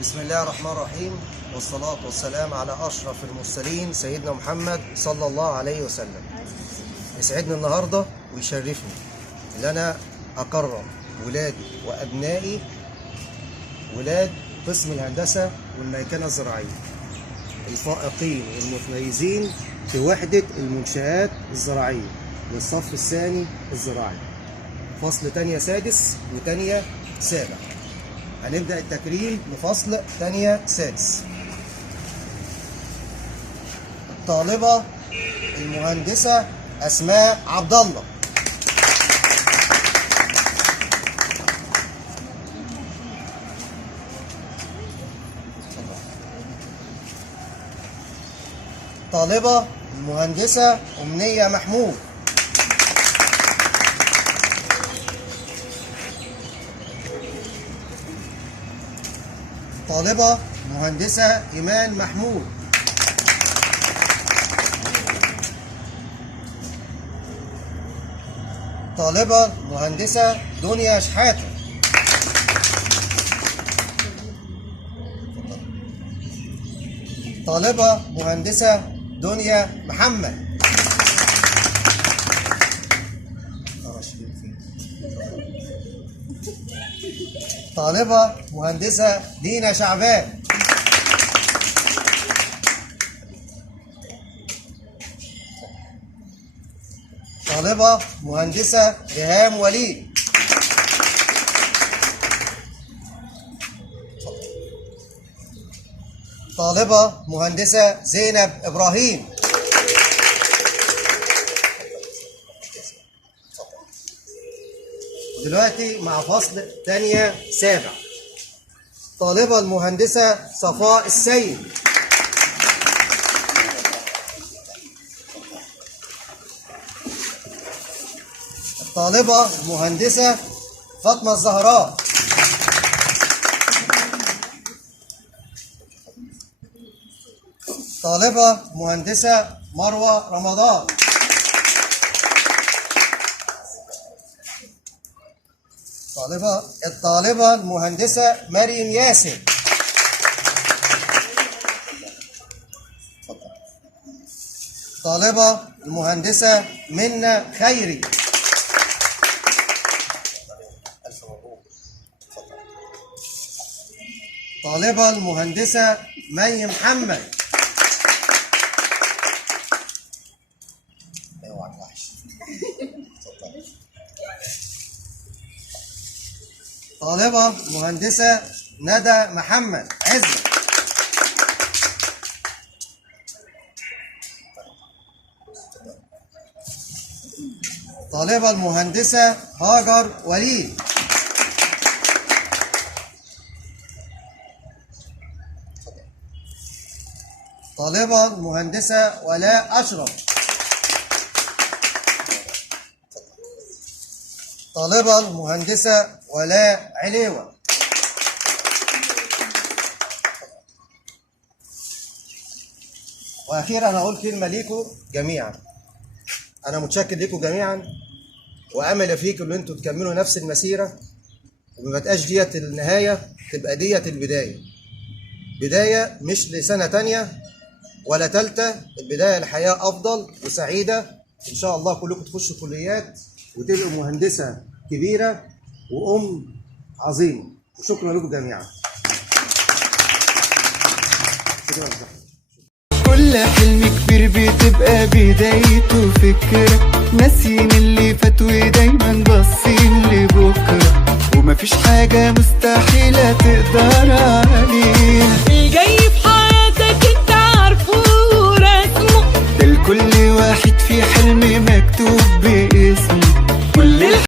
بسم الله الرحمن الرحيم، والصلاة والسلام على أشرف المرسلين سيدنا محمد صلى الله عليه وسلم. يسعدني النهاردة ويشرفني إن أنا أكرم ولادي وأبنائي ولاد قسم الهندسة والميكنة الزراعية الفائقين والمتميزين في وحدة المنشآت الزراعية للصف الثاني الزراعي، فصل تانية سادس وتانية سابع. هنبدأ التكريم لفصل تانية سادس. الطالبة المهندسة أسماء عبد الله. الطالبة المهندسة أمنية محمود. طالبة مهندسة إيمان محمود. طالبة مهندسة دنيا شحاتة. طالبة مهندسة دنيا محمد. طالبة مهندسة دينا شعبان. طالبة مهندسة ريهام وليد. طالبة مهندسة زينب إبراهيم. ودلوقتي مع فصل تانية سابع. طالبة المهندسة صفاء السيد. طالبة المهندسة فاطمة الزهراء. طالبة مهندسة مروة رمضان. الطالبة المهندسة مريم ياسر. طالبة المهندسة منى خيري. طالبة المهندسة مي محمد. طالبة مهندسة ندى محمد عز. طالبة المهندسة هاجر وليد. طالبة المهندسة ولاء أشرف. طالبة المهندسة ولاء عليوة. وأخيرا أنا أقول كلمة ليكم جميعا. أنا متشكر ليكم جميعا، وأمل فيكم إن أنتوا تكملوا نفس المسيرة، وما تبقاش ديت النهاية، تبقى ديت البداية. بداية مش لسنة تانية ولا تالتة، البداية لحياة أفضل وسعيدة. إن شاء الله كلكم تخشوا كليات وتبقوا مهندسة كبيرة وأم عظيمة. وشكرا لكم جميعا. شكرا. كل حلم كبير بتبقى بدايته فكرة، ناسين اللي فات ودايما باصين لبكرة، ومفيش حاجة مستحيلة تقدر عليها.